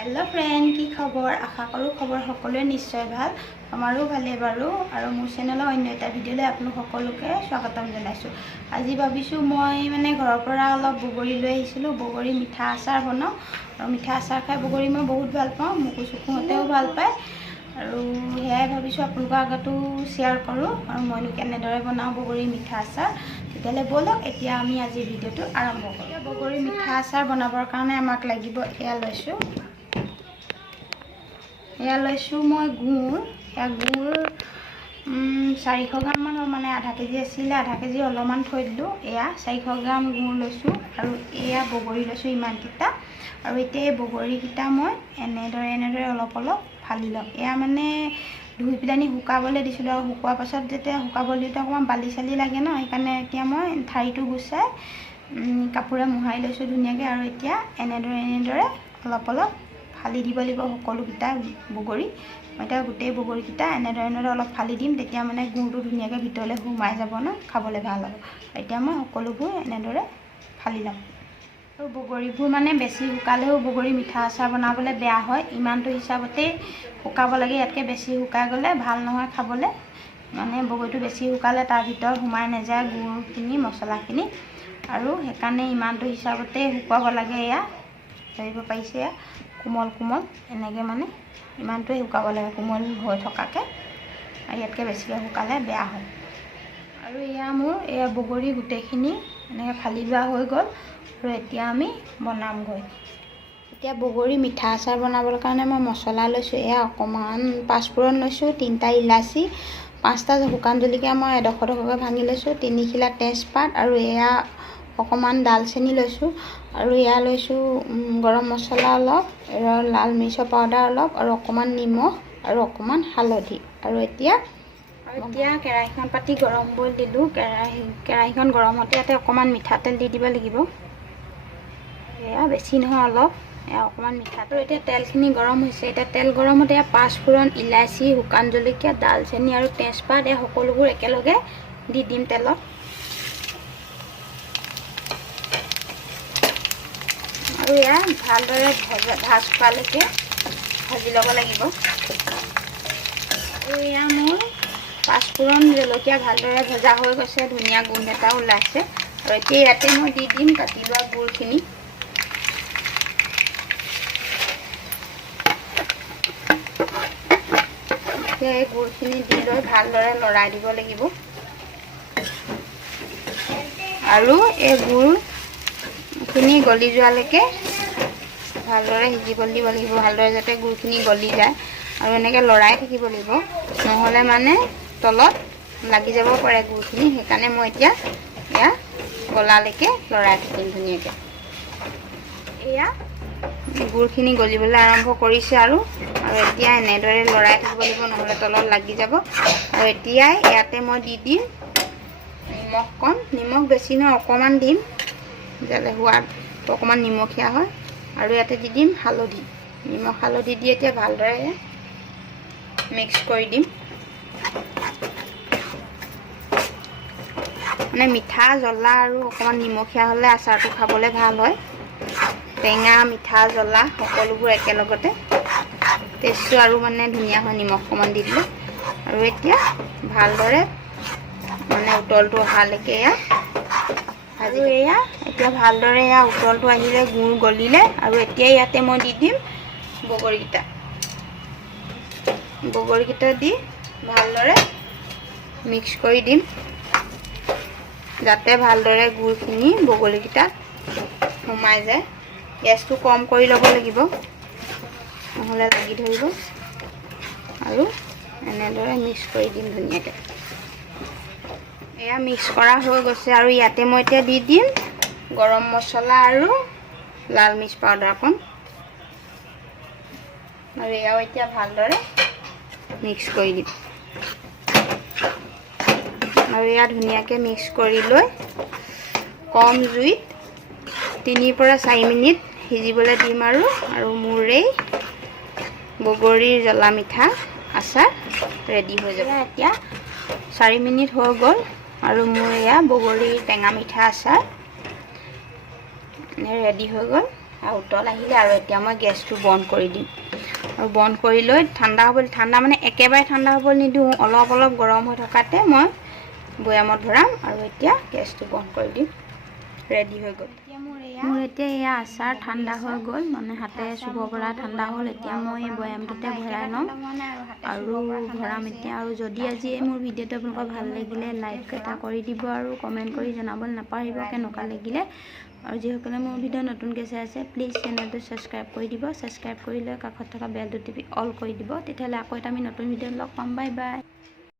Hello friend की खबर आशा करूँ खबर सकलोरे निश्चय भाल आमारो भाले बारू और मोर चेनेल अन्य एटा भिडिओले आपलोक सकलोके स्वागतम जानाइछो। আজি भाबिछु मैं माने घৰৰ পৰা অলপ বগৰী লৈ আহিছিলোঁ। বগৰী মিঠা আচাৰ বনাওঁ আৰু মিঠা আচাৰ খাই বগৰী মই বহুত ভাল পাওঁ, মোকো চুকুহঁতেও ভাল পায় আৰু সেয়াই ভাবিছোঁ আপোনালোকৰ আগতো শ্বেয়াৰ কৰোঁ আৰু মইনো কেনেদৰে বনাওঁ বগৰী মিঠা আচাৰ। তেতিয়াহ'লে বলক এতিয়া আমি আজি ভিডিঅ'টো আৰম্ভ কৰোঁ। বগৰী মিঠা আচাৰ বনাবৰ কাৰণে আমাক লাগিব এয়া লৈছোঁ। এয়া লৈছোঁ মই গুড়, এয়া গুড় 400 গ্ৰাম মান মানে আধা কেজি আছিলে, আধা কেজি অলপমান থৈ দিলোঁ। এয়া 400 গ্ৰাম গুড় লৈছোঁ আৰু এয়া বগৰী লৈছোঁ ইমানকেইটা। আৰু এতিয়া এই বগৰীকেইটা মই এনেদৰে অলপ ফালি ল'ম। এয়া মানে ধুই পেলানি শুকাবলৈ দিছিলোঁ আৰু শুকোৱাৰ পাছত যেতিয়া শুকাবলৈ দিওঁতে অকণমান বালি চালি লাগে ন, সেইকাৰণে এতিয়া মই ঠাৰিটো গুচাই কাপোৰে মোহাৰি লৈছোঁ ধুনীয়াকৈ। আৰু এতিয়া এনেদৰে অলপ ফালি দিব লাগিব সকলোকেইটা বগৰী। মই এতিয়া গোটেই বগৰীকেইটা এনেদৰে অলপ ফালি দিম, তেতিয়া মানে গুড়টো ধুনীয়াকৈ ভিতৰলৈ সোমাই যাব ন, খাবলৈ ভাল হ'ব। এতিয়া মই সকলোবোৰ এনেদৰে ফালি ল'ম। আৰু বগৰীবোৰ মানে বেছি শুকালেও বগৰী মিঠা আচাৰ বনাবলৈ বেয়া হয়, ইমানটো হিচাপতেই শুকাব লাগে। ইয়াতকৈ বেছি শুকাই গ'লে ভাল নহয় খাবলৈ, মানে বগৰীটো বেছি শুকালে তাৰ ভিতৰত সোমাই নাযায় গুড়খিনি মছলাখিনি, আৰু সেইকাৰণে ইমানটো হিচাপতেই শুকুৱাব লাগে। এয়া ধৰিব পাৰিছে, এয়া কোমল এনেকৈ মানে ইমানটোৱে শুকাব লাগে, কোমল হৈ থকাকৈ। আৰু ইয়াতকৈ বেছিকৈ শুকালে বেয়া হয়। আৰু এয়া মোৰ এয়া বগৰী গোটেইখিনি এনেকৈ ফালি লোৱা হৈ গ'ল আৰু এতিয়া আমি বনামগৈ। এতিয়া বগৰী মিঠা আচাৰ বনাবৰ কাৰণে মই মছলা লৈছোঁ। এয়া অকণমান পাঁচফোৰণ লৈছোঁ, 3টা ইলাচি, 5টা শুকান জলকীয়া মই এডোখৰকৈ ভাঙি লৈছোঁ, 3 খিলা তেজপাত, আৰু এয়া অকণমান ডালচেনি লৈছোঁ, আৰু এয়া লৈছোঁ গৰম মছলা অলপ, লাল মিৰ্চৰ পাউডাৰ অলপ, আৰু অকণমান নিমখ আৰু অকণমান হালধি। আৰু এতিয়া কেৰাহীখন পাতি গৰম কৰি দিলোঁ। কেৰাহীখন গৰম হওঁতে ইয়াতে অকণমান মিঠাতেল দি দিব লাগিব। এয়া বেছি নহয় অলপ, এয়া অকণমান মিঠাতেল। এতিয়া তেলখিনি গৰম হৈছে। এতিয়া তেল গৰম হওঁতে এয়া পাঁচফোৰণ, ইলাচি, শুকান জলকীয়া, ডালচেনি আৰু তেজপাত এই সকলোবোৰ একেলগে দি দিম তেলত। আৰু এয়া ভালদৰে ভাজ খোৱালৈকে ভাজি ল'ব লাগিব। আৰু এয়া মোৰ পাঁচফোৰণ জলকীয়া ভালদৰে ভজা হৈ গৈছে, ধুনীয়া গোন্ধ এটা ওলাইছে। আৰু এতিয়া ইয়াতে মই দি দিম কাটি লোৱা গুড়খিনি। এতিয়া এই গুড়খিনি দি লৈ ভালদৰে লৰাই দিব লাগিব। আৰু এই গুড়খিনি গলি যোৱালৈকে ভালদৰে সিজিবলৈ দিব লাগিব, ভালদৰে যাতে গুড়খিনি গলি যায়। আৰু এনেকৈ লৰাই থাকিব লাগিব, নহ'লে মানে তলত লাগি যাব পাৰে গুড়খিনি। সেইকাৰণে মই এতিয়া এয়া গলালৈকে লৰাই থাকিম ধুনীয়াকৈ। এয়া গুড়খিনি গলিবলৈ আৰম্ভ কৰিছে আৰু এতিয়া এনেদৰে লৰাই থাকিব লাগিব, নহ'লে তলত লাগি যাব। আৰু এতিয়াই ইয়াতে মই দি দিম নিমখ কণ, নিমখ বেছি নহয় অকণমান দিম, যাতে সোৱাদটো অকণমান নিমখীয়া হয়। আৰু ইয়াতে দি দিম হালধি, নিমখ হালধি দি এতিয়া ভালদৰে মিক্স কৰি দিম। মানে মিঠা জ্বলা আৰু অকণমান নিমখীয়া হ'লে আচাৰটো খাবলৈ ভাল হয়। টেঙা মিঠা জ্বলা সকলোবোৰ একেলগতে টেষ্টটো আৰু মানে ধুনীয়া হয় নিমখ অকণমান দি দিলে। আৰু এতিয়া ভালদৰে মানে উতলটো অহালৈকে এয়া ভাজি। এয়া এতিয়া ভালদৰে এয়া উতলটো আহিলে, গুড় গলিলে। আৰু এতিয়া ইয়াতে মই দি দিম বগৰীকেইটা দি ভালদৰে মিক্স কৰি দিম, যাতে ভালদৰে গুড়খিনি বগৰীকেইটাত সোমাই যায়। গেছটো কম কৰি ল'ব লাগিব, নহ'লে লাগি ধৰিব। আৰু এনেদৰে মিক্স কৰি দিম ধুনীয়াকৈ। এয়া মিক্স কৰা হৈ গৈছে। আৰু ইয়াতে মই এতিয়া দি দিম গৰম মছলা আৰু লাল মিৰ্চ পাউডাৰ অকণ। আৰু এয়াও এতিয়া ভালদৰে মিক্স কৰি দিম। আৰু এয়া ধুনীয়াকৈ মিক্স কৰি লৈ কম জুইত 3 পৰা 4 মিনিট সিজিবলৈ দিম। আৰু মোৰ এই বগৰীৰ জ্বলা মিঠা আচাৰ ৰেডি হৈ যাব। এতিয়া 4 মিনিট হৈ গ'ল আৰু মোৰ এয়া বগৰীৰ টেঙা মিঠা আচাৰ ৰেডি হৈ গ'ল। আৰু উতল আহিলে আৰু এতিয়া মই গেছটো বন্ধ কৰি দিম আৰু বন্ধ কৰি লৈ ঠাণ্ডা হ'ব ঠাণ্ডা মানে একেবাৰে ঠাণ্ডা হ'বলৈ নিদিওঁ অলপ অলপ গৰম হৈ থকাতে মই বৈয়ামত ভৰাম আৰু এতিয়া গেছটো বন্ধ কৰি দিম ৰেডি হৈ গ'ল মোৰ এতিয়া এয়া আচাৰ ঠাণ্ডা হৈ গ'ল মানে হাতে চুব পৰা ঠাণ্ডা হ'ল এতিয়া মই এই বৈয়ামটোতে ভৰাই ল'ম আৰু ভৰাম এতিয়া আৰু যদি আজি মোৰ ভিডিঅ'টো আপোনালোকৰ ভাল লাগিলে লাইক এটা কৰি দিব আৰু কমেণ্ট কৰি জনাবলৈ নাপাহৰিব কেনেকুৱা লাগিলে আৰু যিসকলে মোৰ ভিডিঅ' নতুনকৈ চাই আছে প্লিজ চেনেলটো ছাবস্ক্ৰাইব কৰি দিব ছাবস্ক্ৰাইব কৰি লৈ কাষত থকা বেলটো টিপি অল কৰি দিব তেতিয়াহ'লে আকৌ এটা আমি নতুন ভিডিঅ'ত লগ পাম বাই বাই